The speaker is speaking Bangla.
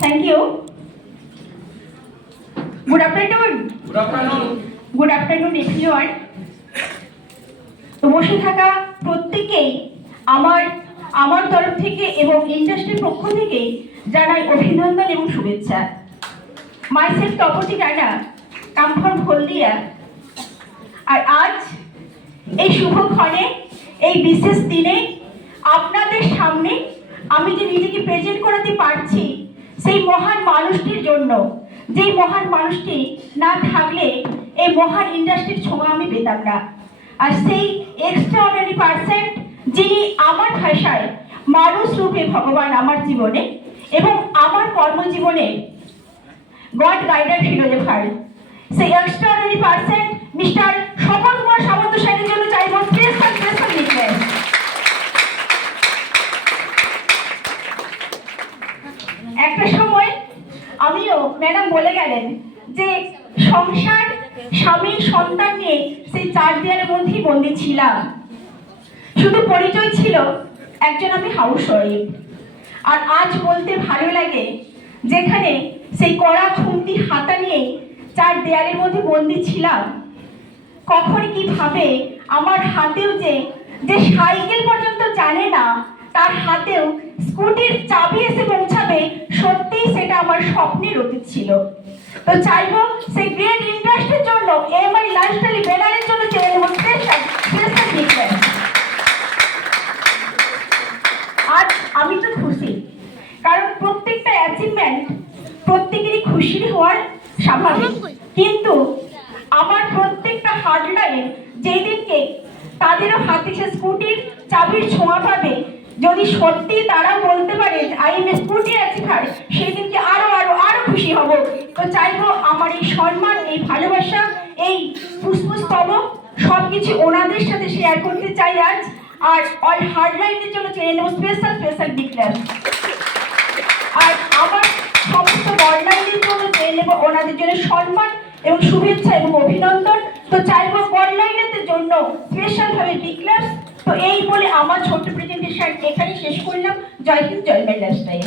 Thank you. Good afternoon. Good afternoon. Good afternoon everyone. তো বসে থাকা প্রত্যেকেই আমার তরফ থেকে এবং ইন্ডাস্ট্রির পক্ষ থেকে জানাই অভিনন্দন এবং শুভেচ্ছা। Myself Tapati Rana, come from হলদিয়া। আর আজ এই শুভক্ষণে এই বিশেষ দিনে আপনাদের সামনে আমি যে নিজেকে প্রেজেন্ট করাতে পারছি সেই মহান মানুষটির জন্য, যেই মহান মানুষটি না থাকলে এই মহান ইন্ডাস্ট্রির ছোঁয়া আমি পেতাম না। আর সেই এক্সট্রাঅর্ডিনারি পার্সন যিনি আমার ভাষায় মানুষ রূপে ভগবান আমার জীবনে এবং আমার কর্মজীবনে গড গাইডার ফিলোজফার, সেই extraordinary person mister Swapan Kumar Samanta স্যারের জন্য চাইব স্পেশাল লিখবেন। একটা সময় আমিও ম্যাডাম বলে গেলেন যে সংসার, স্বামী, সন্তান নিয়ে সেই চার দেয়ালের মধ্যেই বন্দী ছিলাম। শুধু পরিচয় ছিল একজন আমি হাউস ওয়াইফ। আর আজ বলতে ভালো লাগে যেখানে সেই কড়া খুন্তি হাতা নিয়ে চার দেয়ালের মধ্যে বন্দী ছিলাম, কখন কিভাবে আমার হাতেও যে সাইকেল পর্যন্ত জানে না তার হাতেও স্কুটির চাবি এসে পৌঁছাবে, সত্যিই সেটা আমার স্বপ্নের অতীত ছিল। তো চাইবো সেই গ্রেট ইন্ডাস্ট্রির জন্য এমআই লাইফস্টাইল ব্যানারের জন্য চেয়ে নেব স্পেশাল লিখবেন। আজ আমি তো খুশি, কারণ প্রত্যেকটা অ্যাচিভমেন্ট প্রত্যেকেরই খুশির হওয়ার স্বাভাবিক, কিন্তু আমার প্রত্যেকটা হার্ডলাইন যেই দিনকে তাদেরও হাতে সে স্কুটির চাবির ছোঁয়া পাবে, যদি সত্যি তারাও বলতে পারে I M A scooty achiever, সেই দিনকে আরো আরো আরো খুশি হব। তো চাইবো আমার এই সম্মান, এই ভালোবাসা, এই পুষ্পস্তবক সবকিছু ওনাদের সাথে শেয়ার করতে চাই আজ। আর অল হার্ডলাইনের জন্য চেয়ে নেব স্পেশাল ডিক্লেয়ার। আর আমার সমস্ত গডলাইনের জন্য চেয়ে নেব ওনাদের জন্য সম্মান এবং শুভেচ্ছা এবং অভিনন্দন। তো চাইবো গডলাইনের জন্য স্পেশাল ভাবে ডিক্লেয়ার। তো এই বলে আমার ছোট্ট প্রেজেন্টেশন এখানে শেষ করলাম। জয় হিন্দ, জয় লাইফস্টাইল।